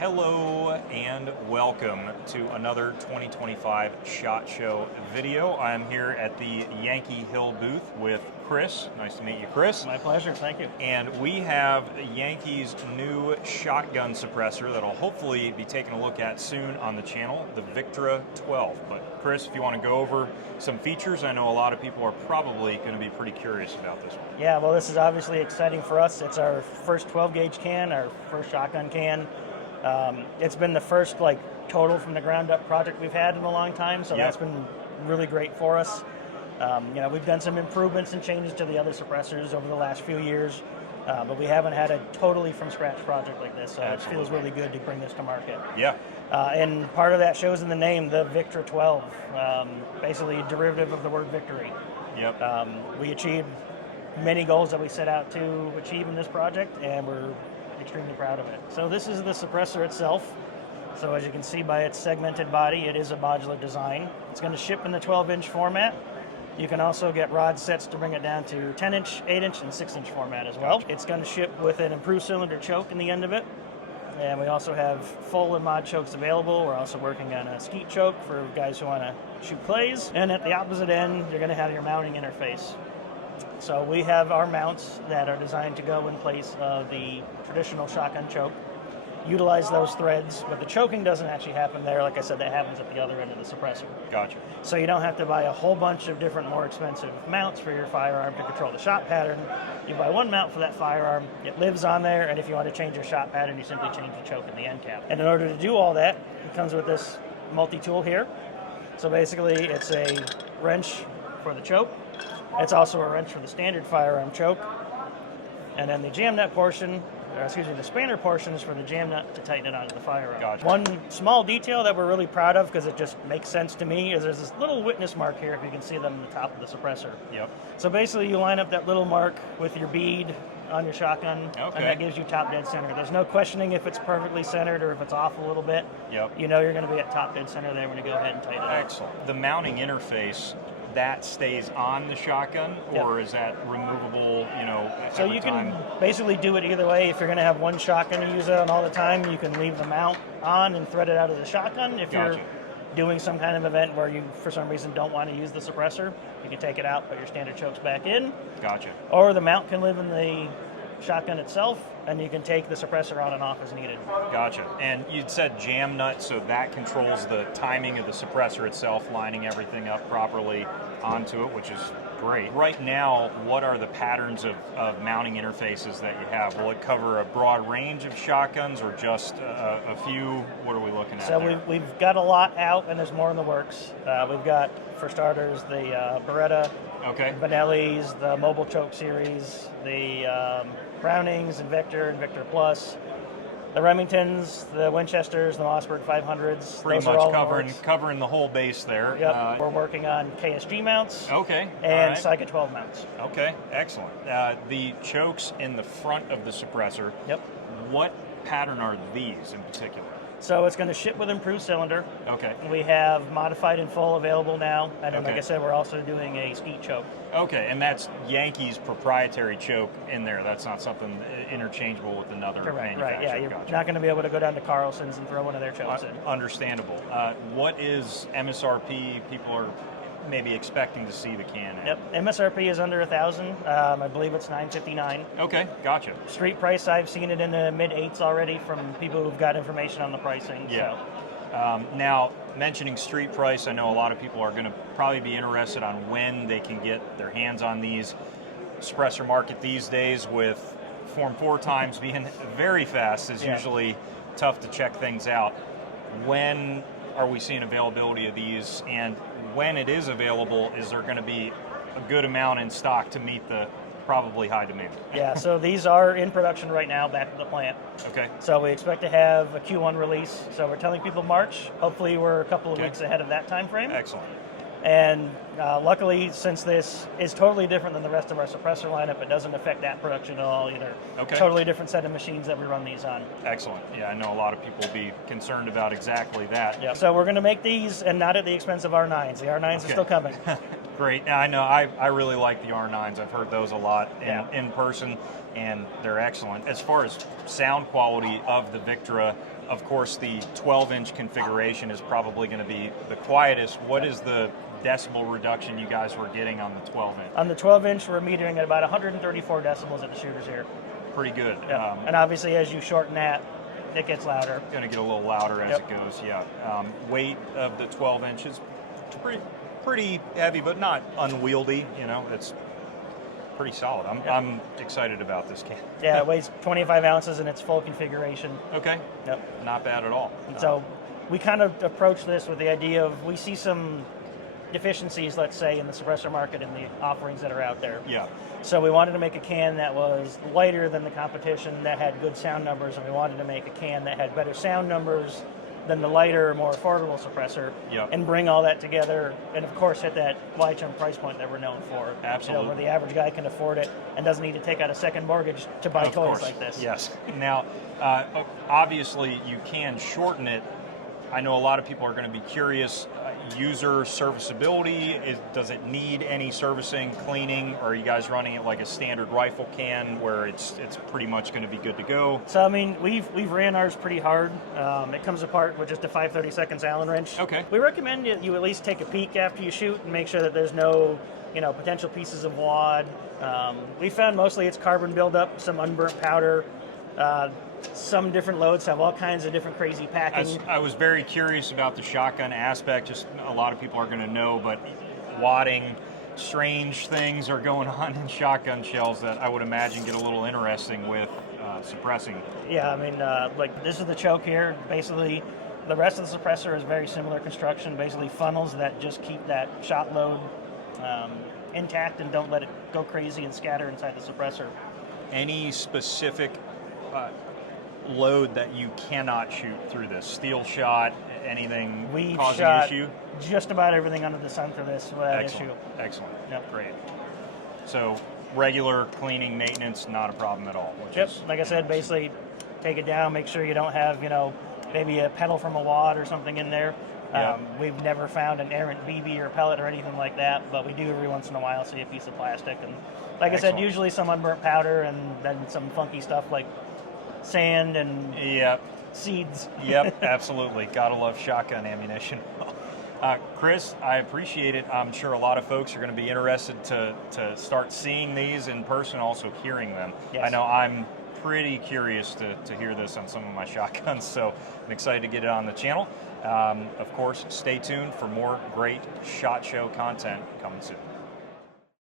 Hello and welcome to another 2025 SHOT Show video. I'm here at the Yankee Hill booth with Chris. Nice to meet you, Chris. My pleasure, thank you. And we have Yankee's new shotgun suppressor that I'll hopefully be taking a look at soon on the channel, the Victra 12. But Chris, if you want to go over some features, I know a lot of people are probably going to be pretty curious about this one. Yeah, well, this is obviously exciting for us. It's our first 12 gauge can, our first shotgun can. It's been the first total from the ground up project we've had in a long time, so that's been really great for us. We've done some improvements and changes to the other suppressors over the last few years, but we haven't had a totally from scratch project like this, so Absolutely. It feels really good to bring this to market. Yeah. And part of that shows in the name, the Victra 12, basically a derivative of the word victory. Yep. We achieved many goals that we set out to achieve in this project, and we're extremely proud of it. So this is the suppressor itself. So as you can see by its segmented body, it is a modular design. It's going to ship in the 12-inch format. You can also get rod sets to bring it down to 10-inch, 8-inch, and 6-inch format as well. It's going to ship with an improved cylinder choke in the end of it. And we also have full and mod chokes available. We're also working on a skeet choke for guys who want to shoot clays. And at the opposite end, you're going to have your mounting interface. So we have our mounts that are designed to go in place of the traditional shotgun choke. Utilize those threads, but the choking doesn't actually happen there. Like I said, that happens at the other end of the suppressor. Gotcha. So you don't have to buy a whole bunch of different, more expensive mounts for your firearm to control the shot pattern. You buy one mount for that firearm, it lives on there, and if you want to change your shot pattern, you simply change the choke in the end cap. And in order to do all that, it comes with this multi-tool here. So basically, it's a wrench for the choke. It's also a wrench for the standard firearm choke. And then the jam nut portion, the spanner portion is for the jam nut to tighten it onto the firearm. Gotcha. One small detail that we're really proud of, because it just makes sense to me, is there's this little witness mark here, if you can see them on the top of the suppressor. Yep. So basically you line up that little mark with your bead on your shotgun, and that gives you top dead center. There's no questioning if it's perfectly centered or if it's off a little bit. Yep. You know you're going to be at top dead center there when you go ahead and tighten it up. Excellent. The mounting interface, that stays on the shotgun, or is that removable, So you can basically do it either way. If you're going to have one shotgun and use it on all the time, you can leave the mount on and thread it out of the shotgun. If you're doing some kind of event where you, for some reason, don't want to use the suppressor, you can take it out, put your standard chokes back in. Gotcha. Or the mount can live in the shotgun itself, and you can take the suppressor on and off as needed. Gotcha. And you'd said jam nut, so that controls the timing of the suppressor itself, lining everything up properly onto it, which is great. Right now, what are the patterns of mounting interfaces that you have? Will it cover a broad range of shotguns or just a few? What are we looking at? So we've got a lot out, and there's more in the works. We've got, for starters, the Beretta, Benelli's, the Mobile Choke series, the Brownings, Invictor, Invictor Plus, the Remingtons, the Winchesters, the Mossberg 500s. Pretty much covering the whole base there. Yep. We're working on KSG mounts. Okay. And Psychic 12 mounts. Okay, excellent. The chokes in the front of the suppressor. Yep. What pattern are these in particular? So it's going to ship with improved cylinder. Okay. We have modified in full available now, and then, like I said, we're also doing a skeet choke. Okay, and that's Yankee's proprietary choke in there. That's not something interchangeable with another manufacturer. Right, yeah. You're not going to be able to go down to Carlson's and throw one of their chokes in. Understandable. What is MSRP people are maybe expecting to see the can at? Yep, MSRP is under $1,000. I believe it's $959. Okay, gotcha. Street price, I've seen it in the mid-8s already from people who've got information on the pricing. Yeah. So. Now, mentioning street price, I know a lot of people are going to probably be interested on when they can get their hands on these. Suppressor market these days, with Form 4 times being very fast, is usually tough to check things out. When are we seeing availability of these, and when it is available, is there going to be a good amount in stock to meet the probably high demand? Yeah, so these are in production right now back at the plant. Okay. So we expect to have a Q1 release. So we're telling people March. Hopefully we're a couple of weeks ahead of that time frame. Excellent. And luckily, since this is totally different than the rest of our suppressor lineup, it doesn't affect that production at all either. Okay. Totally different set of machines that we run these on. Excellent. Yeah, I know a lot of people will be concerned about exactly that. Yeah. So we're going to make these, and not at the expense of R9s. The R9s are still coming. Great. Now, I know I really like the R9s. I've heard those a lot in person, and they're excellent. As far as sound quality of the Victra, of course, the 12-inch configuration is probably going to be the quietest. What is the decibel reduction you guys were getting on the 12-inch? On the 12-inch, we're metering at about 134 decibels at the shooters here. Pretty good. Yep. And obviously, as you shorten that, it gets louder. Going to get a little louder as Yep. it goes, yeah. Weight of the 12 inches, pretty heavy, but not unwieldy. You know, it's pretty solid. I'm excited about this can. Yeah, it weighs 25 ounces in its full configuration. Okay. Yep. Not bad at all. And so we kind of approach this with the idea of, we see some deficiencies, let's say, in the suppressor market and the offerings that are out there. Yeah. So we wanted to make a can that was lighter than the competition, that had good sound numbers, and we wanted to make a can that had better sound numbers than the lighter, more affordable suppressor, Yep. and bring all that together, and of course hit that YHM price point that we're known for. Absolutely. You know, where the average guy can afford it and doesn't need to take out a second mortgage to buy Of toys course. like this. Yes. Now, obviously, you can shorten it. I know a lot of people are going to be curious. User serviceability, does it need any servicing, cleaning, or are you guys running it like a standard rifle can where it's pretty much going to be good to go? So I mean, we've ran ours pretty hard. It comes apart with just a 5/32 Allen wrench. Okay. We recommend you at least take a peek after you shoot and make sure that there's no, potential pieces of wad. We found mostly it's carbon buildup, some unburnt powder. Some different loads have all kinds of different crazy packing. I was very curious about the shotgun aspect. Just a lot of people are going to know, but wadding, strange things are going on in shotgun shells that I would imagine get a little interesting with suppressing. Yeah, I mean, like this is the choke here. Basically, the rest of the suppressor is very similar construction. Basically, funnels that just keep that shot load intact and don't let it go crazy and scatter inside the suppressor. Any specific load that you cannot shoot through this? Steel shot, anything We've causing shot issue? just about everything under the sun through this without Excellent. issue. Excellent. Yep. Great. So regular cleaning, maintenance, not a problem at all. Which Yep, is like I said, basically take it down, make sure you don't have, maybe a pedal from a wad or something in there. Yeah. We've never found an errant BB or pellet or anything like that, but we do every once in a while see a piece of plastic. And like I Excellent. said, usually some unburnt powder and then some funky stuff like sand and Yep. seeds. Yep, absolutely. Gotta love shotgun ammunition. Chris, I appreciate it. I'm sure a lot of folks are going to be interested to start seeing these in person, also hearing them. Yes. I know I'm pretty curious to hear this on some of my shotguns, so I'm excited to get it on the channel. Of course, stay tuned for more great SHOT Show content coming soon.